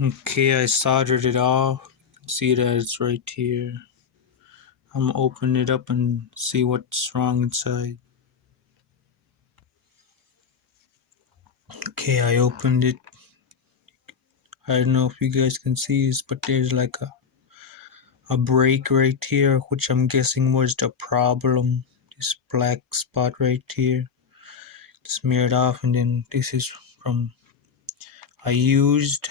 Okay, I soldered it off. See that it's right here. I'm gonna open it up and see what's wrong inside. Okay, I opened it. I don't know if you guys can see this, but there's like a break right here, which I'm guessing was the problem. This black spot right here. Smeared off, and then this is from I used,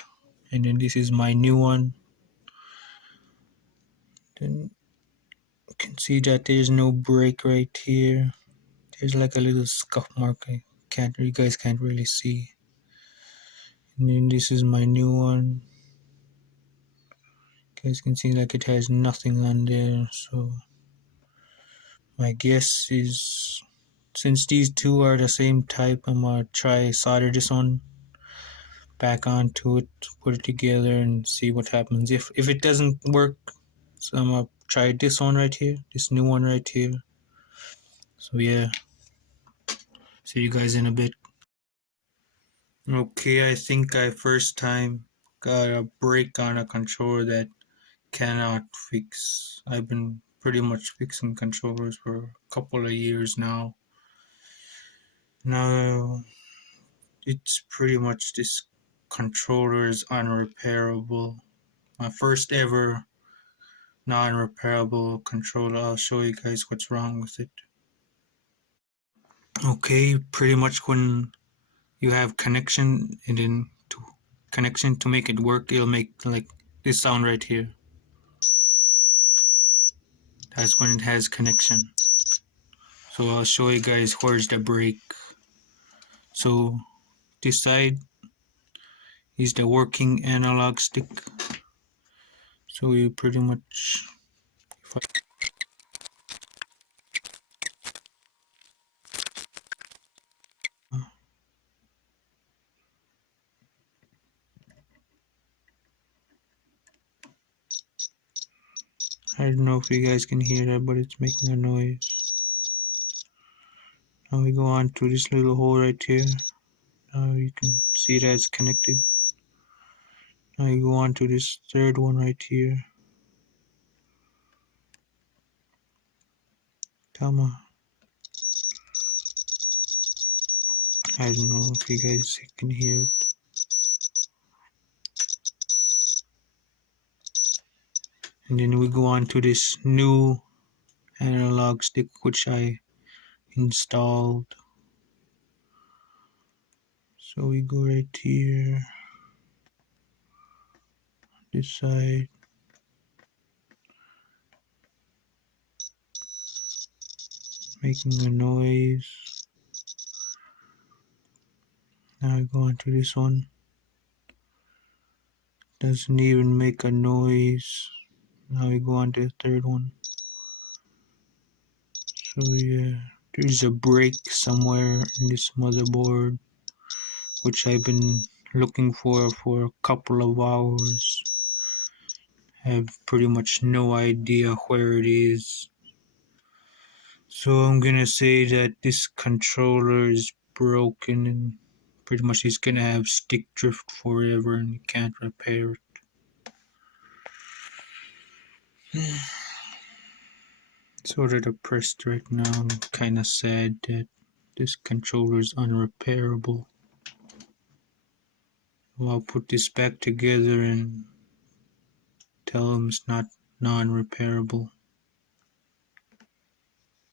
and then this is my new one. Then you can see that there's no break right here. There's like a little scuff mark. You guys can't really see. And then this is my new one. You guys can see like it has nothing on there. So my guess is, since these two are the same type, I'm gonna try solder this one back onto it, put it together, and see what happens. If it doesn't work, so I'm gonna try this one right here, this new one right here. So yeah, see you guys in a bit. Okay, I think I first time got a break on a controller that cannot fix. I've been pretty much fixing controllers for a couple of years now. Now it's pretty much this controller is unrepairable. My first ever non-repairable controller. I'll show you guys what's wrong with it. Okay, pretty much when you have connection, and then to make it work, it'll make like this sound right here. That's when it has connection. So I'll show you guys where's the break. So this side is the working analog stick. So you pretty much, I don't know if you guys can hear that, but it's making a noise. Now we go on to this little hole right here. Now you can see that it's connected. Now you go on to this third one right here. Come on. I don't know if you guys can hear it. And then we go on to this new analog stick which I installed. So we go right here, this side. Making a noise. Now I go on to this one. Doesn't even make a noise. Now we go on to the third one. So yeah, there's a break somewhere in this motherboard, which I've been looking for a couple of hours. I have pretty much no idea where it is. So I'm gonna say that this controller is broken, and pretty much it's gonna have stick drift forever and you can't repair it. Sort of depressed right now. I'm kinda sad that this controller is unrepairable. Well, I'll put this back together and tell them it's not non-repairable.